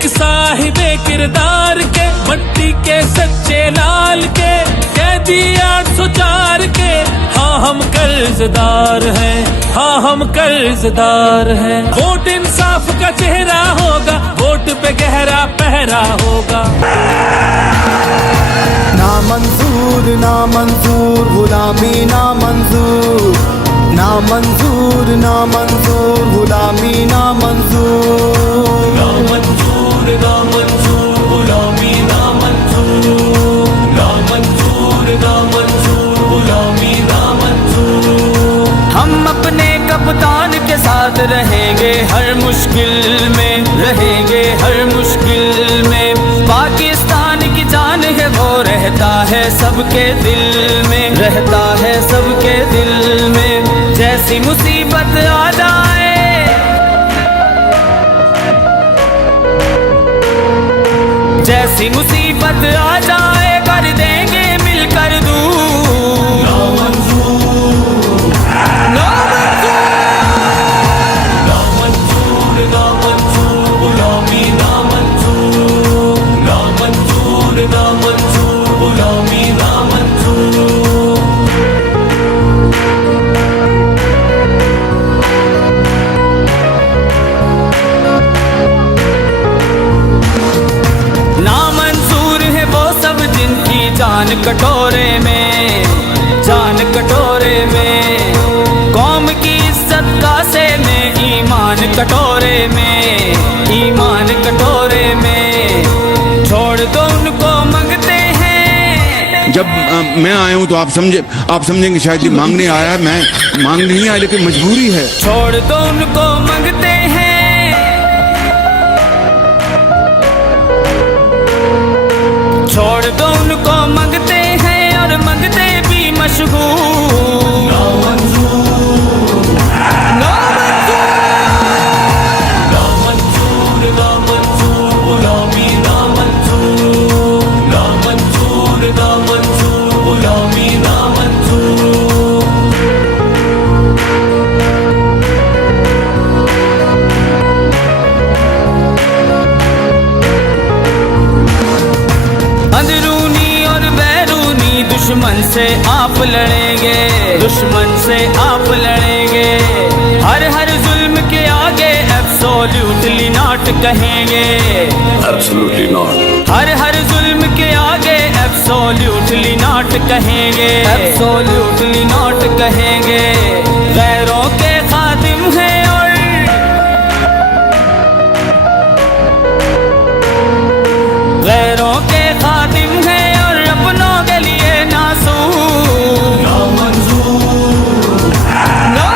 एक साहिबे किरदार के, मट्टी के सच्चे लाल के, कैदी 804 के। हाँ हम कर्जदार हैं, हाँ हम कर्जदार हैं। वोट इंसाफ का चेहरा होगा, वोट पे गहरा पहरा होगा। ना मंजूर ना मंजूर गुलामी ना मंजूर, ना मंजूर ना मंजूर गुलामी ना मंजूर, ना मंजूर ना मंजूर गुलामी ना मंजूर, ना मंजूर ना मंजूर गुलामी ना मंजूर। हम अपने कप्तान के साथ रहेंगे हर मुश्किल में, रहेंगे हर मुश्किल में। पाकिस्तान की जान है वो रहता है सबके दिल में, रहता है सबके दिल में। जैसी मुसीबत आ जाए, जैसी मुसीबत आ जाए, कर देंगे मिलकर दूर। ना मंजूर ना मंजूर ना मंजूर गुलामी ना मंजूर, ना मंजूर ना मंजूर गुलामी ना मंजूर। नामंजूर है वो सब जिनकी जान कटोरे में, जान कटोरे में। कौम की इज्जत कासे में, ईमान कटोरे में, ईमान कटोरे में। छोड़ दो उनको मंगते हैं। जब मैं आया हूँ तो आप समझेंगे शायद ये मांगने आया, मैं मांगने नहीं आया लेकिन मजबूरी है। छोड़ दो उनको मंगते हैं, छोड़ दो उनको मंगते हैं, और मंगते भी मशहूर। ना मंजूर ना ना मंजूर ना मंजूर गुलामी ना मंजूर, ना मंजूर ना मंजूर गुलामी ना मंजूर। अंदरूनी और बैरूनी दुश्मन से आप लड़ेंगे, दुश्मन से आप लड़ेंगे। हर हर जुल्म के आगे एब्सोल्युटली नॉट कहेंगे, Absolutely not. हर हर जुल्म के आगे एब्सोल्युटली नॉट कहेंगे, एब्सोल्युटली नॉट कहेंगे। गैरों के खादिम हैं और गैरों के खादिम हैं, और अपनों के लिए नासूर। ना मंजूर ना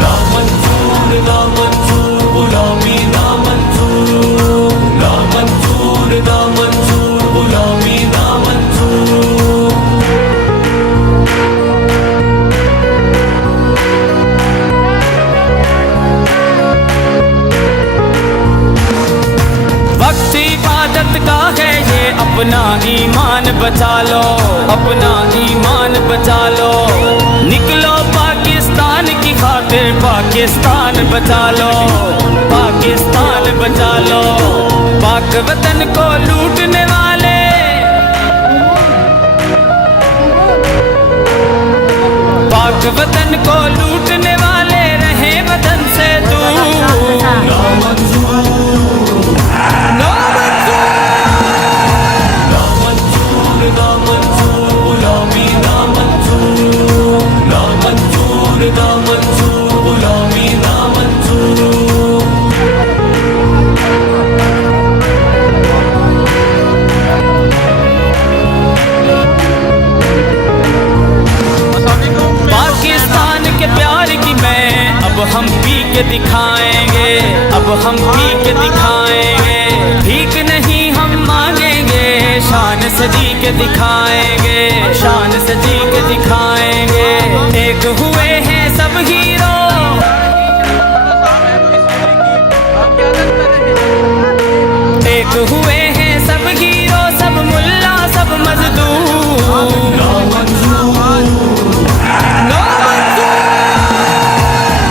ना मंजूर ना मंजूर गुलामी ना मंजूर, ना मंजूर ना मंजूर गुलामी ना मंजूर। वक्त इबादत का है ये, अपना ईमान बचा लो, अपना ईमान बचा लो। निकलो पाकिस्तान की खातिर, पाकिस्तान बचा लो, पाकिस्तान बचा लो। पाक वतन को लूटने वाले, पाक वतन को लूटने वाले रहे वतन से दूर। ना मंजूर ना ना मंजूर ना मंजूर गुलामी ना मंजूर, ना मंजूर ना मंजूर गुलामी ना मंजूर। पाकिस्तान के प्यार की मैं अब हम पी के दिखाएंगे, अब हम पी के दिखाएंगे। भीख नहीं हम मांगेंगे, शान सजी के दिखाएंगे, शान सजी के दिखाएंगे। एक हुए हैं सब हीरो, एक हुए हैं सब हीरो, सब मुल्ला सब मजदूर। ना मंजूर ना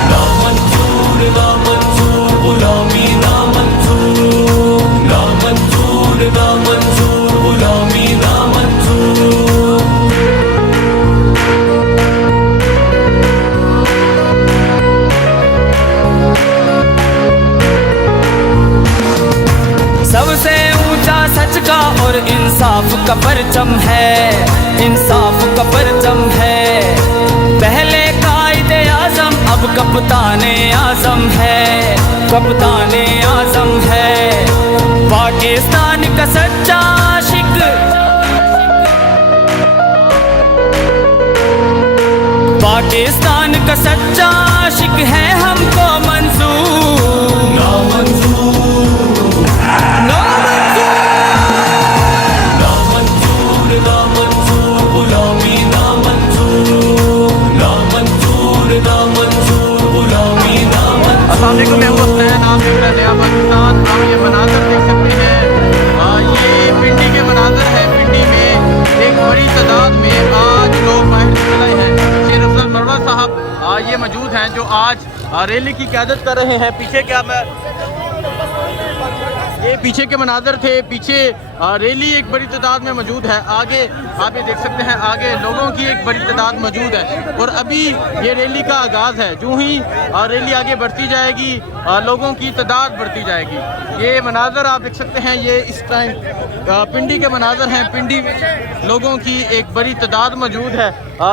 ना मंजूर ना मंजूर गुलामी ना मंजूर। का परचम है, इंसाफ का परचम है। पहले कायदे आजम अब कप्ताने आजम है, कप्ताने आजम है। पाकिस्तान का सच्चा आशिक, पाकिस्तान का सच्चा आशिक है हमको मंजूर, नामंजूर, नामंजूर, नामंजूर, नामंजूर, गुलामी नामंजूर, नामंजूर, नामंजूर, गुलामी नामंजूर। अस्सलाम वालेकुम, मैं हूं हुसैन, आप देख रहे हैं नया पाकिस्तान। आप ये मनाज़र देख सकते हैं, ये पिंडी के मनाज़र हैं। पिंडी में एक बड़ी तादाद में आज लोग बाहर निकल आए हैं। शेर अफजल मरवा साहब ये मौजूद हैं जो आज रैली की क़यादत कर रहे हैं। पीछे क्या मैं ये पीछे के मनाज़र थे, पीछे रैली एक बड़ी तादाद में मौजूद है। आगे आप ये देख सकते हैं, आगे लोगों की एक बड़ी तादाद मौजूद है और अभी ये रैली का आगाज़ है। जो ही रैली आगे बढ़ती जाएगी लोगों की तादाद बढ़ती जाएगी। ये मनाज़र आप देख सकते हैं, ये इस टाइम पिंडी के मनाज़र हैं। पिंडी में लोगों की एक बड़ी तादाद मौजूद है।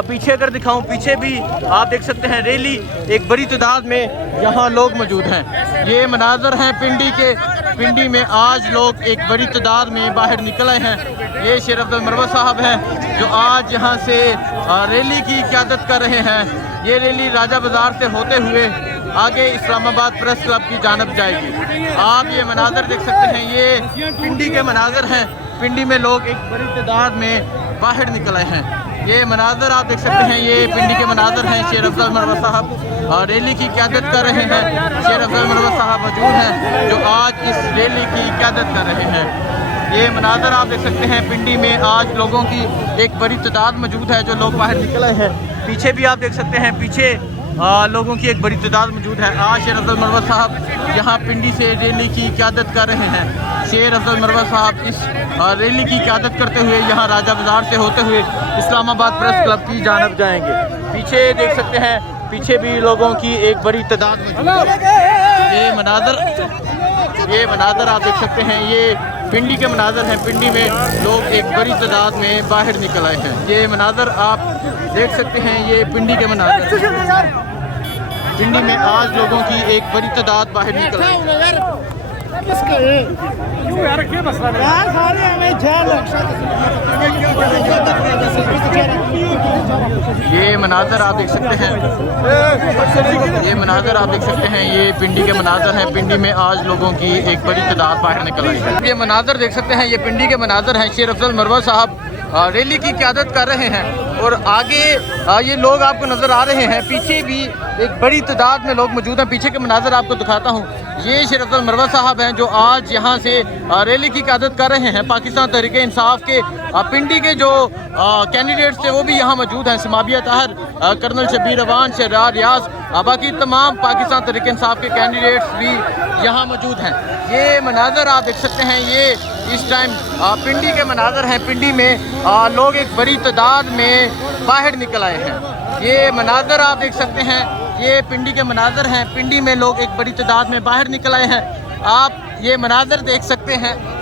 पीछे अगर दिखाऊं, पीछे भी आप देख सकते हैं रैली एक बड़ी तादाद में यहाँ लोग मौजूद हैं। ये मनाज़र हैं पिंडी के। पिंडी में आज लोग एक बड़ी तादाद में बाहर निकल आए हैं। ये शेर अफजल मरवा साहब हैं जो आज यहाँ से रैली की क़यादत कर रहे हैं। ये रैली राजा बाज़ार से होते हुए आगे इस्लामाबाद प्रेस क्लब की जानब जाएगी। आप ये मनाज़र देख सकते हैं, ये पिंडी के मनाज़र हैं। पिंडी में लोग एक बड़ी तादाद में बाहर निकल आए हैं। ये मनाज़र आप देख सकते हैं, ये पिंडी के मनाज़र हैं। शेर अफजल मरवा साहब रैली की क़यादत कर रहे हैं। शेर अफजल मरवा साहब मौजूद हैं जो आज इस रैली की क़यादत कर रहे हैं। ये मनाज़र आप देख सकते हैं, पिंडी में आज लोगों की एक बड़ी तादाद मौजूद है जो लोग बाहर निकल आए हैं। पीछे भी आप देख सकते हैं, पीछे लोगों की एक बड़ी तादाद मौजूद है। आज शेर अफजल मरवा साहब यहाँ पिंडी से रैली की क़यादत कर रहे हैं। शेर अफजल मरवा साहब इस रैली की क़यादत करते हुए यहाँ राजा बाज़ार से होते हुए इस्लामाबाद प्रेस क्लब की जानब जाएंगे। पीछे देख सकते हैं, पीछे भी लोगों की एक बड़ी तादाद मौजूद है। ये मनाज़र आप देख सकते हैं, ये पिंडी के मनाज़र हैं। पिंडी में लोग एक बड़ी तादाद में बाहर निकल आए हैं। ये मनाज़र आप देख सकते हैं, ये पिंडी के मनाज़र। पिंडी में आज लोगों की एक बड़ी तादाद बाहर निकल आई है। ये मनाज़र आप देख सकते हैं, ये मनाज़र आप देख सकते हैं, ये पिंडी के मनाज़र हैं। पिंडी में आज लोगों की एक बड़ी तादाद बाहर निकल आई है। ये मनाज़र देख सकते हैं, ये पिंडी के मनाज़र हैं। शेर अफजल मरवा साहब रैली की क़यादत कर रहे हैं और आगे ये लोग आपको नज़र आ रहे हैं। पीछे भी एक बड़ी तादाद में लोग मौजूद हैं। पीछे के मनाज़र आपको दिखाता हूँ। ये शेर अफजल मरवा साहब हैं जो आज यहाँ से रैली की क़यादत कर रहे हैं। पाकिस्तान तहरीक इंसाफ के पिंडी के जो कैंडिडेट्स थे वो भी यहाँ मौजूद हैं। समाबिया ताहर, कर्नल शबीर अवान, शहरार रियाज, बाकी तमाम पाकिस्तान तहरीक इंसाफ के कैंडिडेट्स भी यहाँ मौजूद हैं। ये मनाज़र आप देख सकते हैं, ये इस टाइम पिंडी के मनाज़र हैं। पिंडी में लोग एक बड़ी तादाद में बाहर निकल आए हैं। ये मनाज़र आप देख सकते हैं, ये पिंडी के मनाज़र हैं। पिंडी में लोग एक बड़ी तादाद में बाहर निकल आए हैं। आप ये मनाज़र देख सकते हैं।